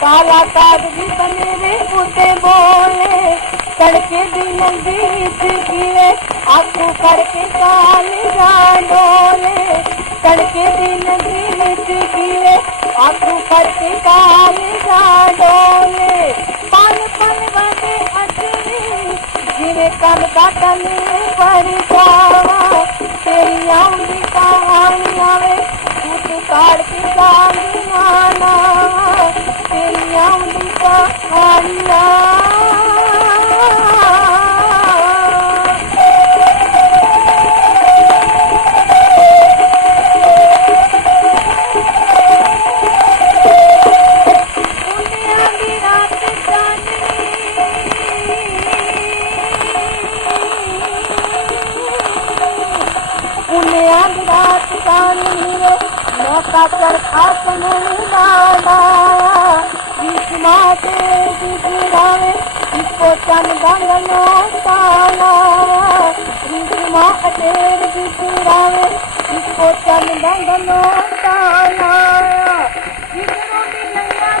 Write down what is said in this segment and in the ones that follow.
काला कालाकार भी बने रे बूते बोले करके भी नज़दीक गिरे आँखों करके काले डोले। करके भी नज़दीक गिरे आँखों करके काले डोले। पल पल बने अचरी गिरे कल का तन पर जावा। तेरी आऊँगी कहानी आवे तू काट के का कर आसन निभाया विष्मा के विरावे इसको चंदन ताला विष्मा के विरावे इसको चंदन ताला विष्णु की नैया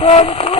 கொடுத்து